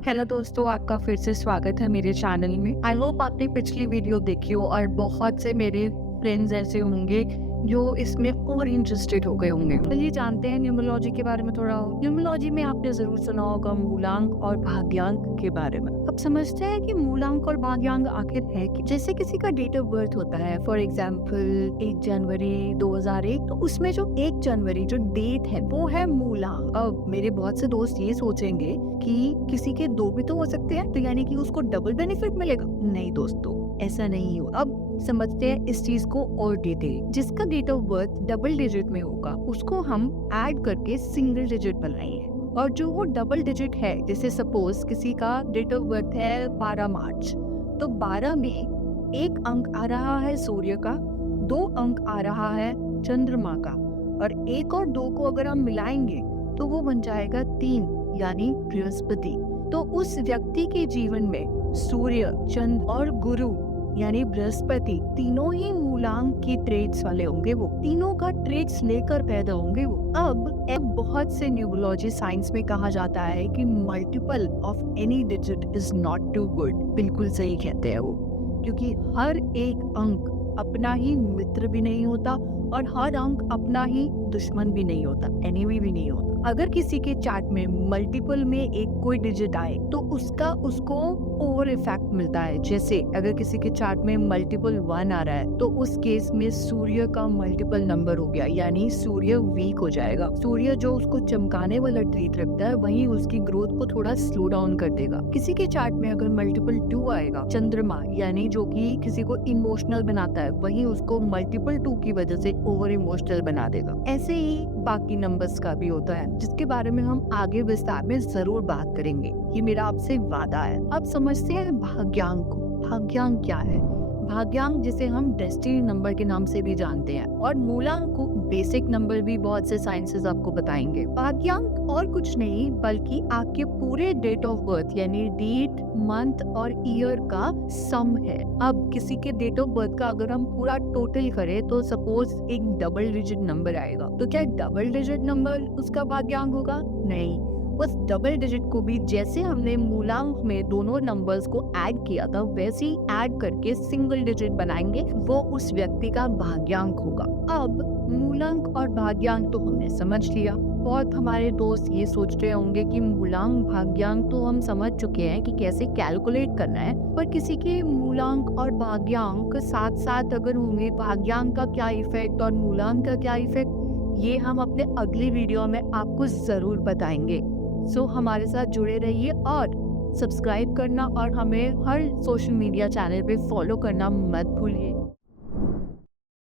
Hello दोस्तों, आपका फिर से स्वागत है मेरे चैनल में। आई होप आपने पिछली वीडियो देखी हो और बहुत से मेरे फ्रेंड्स ऐसे होंगे जो इसमें और इंटरेस्टेड हो गए होंगे। चलिए जानते हैं न्यूमरोलॉजी के बारे में थोड़ा। न्यूमरोलॉजी में आपने जरूर सुना होगा मूलांक और भाग्यांक के बारे में। अब समझते हैं कि मूलांक और भाग्यांक आखिर है कि जैसे किसी का डेट ऑफ बर्थ होता है, फॉर एग्जाम्पल 1 जनवरी 2001, तो उसमें जो 1 जनवरी जो डेट है वो है मूलांक। अब मेरे बहुत से दोस्त ये सोचेंगे कि किसी के 2 भी तो हो सकते हैं, तो यानी कि उसको डबल बेनिफिट मिलेगा। नहीं दोस्तों, ऐसा नहीं हो। अब समझते हैं इस चीज को और डिटेल। जिसका date of birth double digit में होगा उसको हम ऐड करके सिंगल डिजिट बनाएंगे, और जो वो डबल डिजिट है, जैसे सपोज किसी का डेट ऑफ बर्थ है 12 मार्च, तो 12 में 1 अंक आ रहा है सूर्य का, 2 अंक आ रहा है चंद्रमा का, और 1 और 2 को अगर हम मिलाएंगे तो वो बन जाएगा 3, यानी बृहस्पति। तो उस व्यक्ति के जीवन में सूर्य, चंद्र और गुरु यानी बृहस्पति तीनों ही मूलांक की ट्रेड्स वाले होंगे। वो तीनों का ट्रेड्स लेकर पैदा होंगे वो। अब बहुत से न्यूमरोलॉजी साइंस में कहा जाता है कि multiple of any digit is not too good. बिल्कुल सही कहते हैं वो, क्योंकि हर एक अंक अपना ही मित्र भी नहीं होता और हर अंक अपना ही दुश्मन भी नहीं होता, एनिमी भी नहीं होता। अगर किसी के चार्ट में मल्टीपल में एक कोई डिजिट आए तो उसको ओवर इफेक्ट मिलता है। जैसे अगर किसी के चार्ट में मल्टीपल 1 आ रहा है तो उस केस में सूर्य का मल्टीपल नंबर हो गया, यानी सूर्य वीक हो जाएगा। सूर्य जो उसको चमकाने वाला ट्रीट रखता है वही उसकी ग्रोथ को थोड़ा स्लो डाउन कर देगा। किसी के चार्ट में अगर मल्टीपल 2 आएगा, चंद्रमा यानी जो कि किसी को इमोशनल बनाता है, वही उसको मल्टीपल 2 की वजह से ओवर इमोशनल बना देगा। ऐसे ही बाकी नंबर्स का भी होता है, जिसके बारे में हम आगे विस्तार में जरूर बात करेंगे। ये मेरा आपसे वादा है। अब समझते हैं भाग्यांक को। भाग्यांक क्या है? भाग्यांक जिसे हम डेस्टिनी नंबर के नाम से भी जानते हैं, और मूलांक को बेसिक नंबर भी बहुत से साइंसेस आपको बताएंगे। भाग्यांक और कुछ नहीं बल्कि आपके पूरे डेट ऑफ बर्थ यानी डेट, मंथ और ईयर का सम है। अब किसी के डेट ऑफ बर्थ का अगर हम पूरा टोटल करें तो सपोज एक डबल डिजिट नंबर आएगा, तो क्या डबल डिजिट नंबर उसका भाग्यांक होगा? नहीं। उस डबल डिजिट को भी जैसे हमने मूलांक में दोनों नंबर्स को ऐड किया था वैसे ही ऐड करके सिंगल डिजिट बनाएंगे, वो उस व्यक्ति का भाग्यांक होगा। अब मूलांक और भाग्यांक तो हमने समझ लिया। बहुत हमारे दोस्त ये सोच रहे होंगे कि मूलांक भाग्यांक तो हम समझ चुके हैं कि कैसे कैलकुलेट करना है, पर किसी के मूलांक और भाग्यांक साथ साथ अगर होंगे, भाग्यांक का क्या इफेक्ट और मूलांक का क्या इफेक्ट, ये हम अपने अगली वीडियो में आपको जरूर बताएंगे। सो हमारे साथ जुड़े रहिए और सब्सक्राइब करना और हमें हर सोशल मीडिया चैनल पे फॉलो करना मत भूलिए।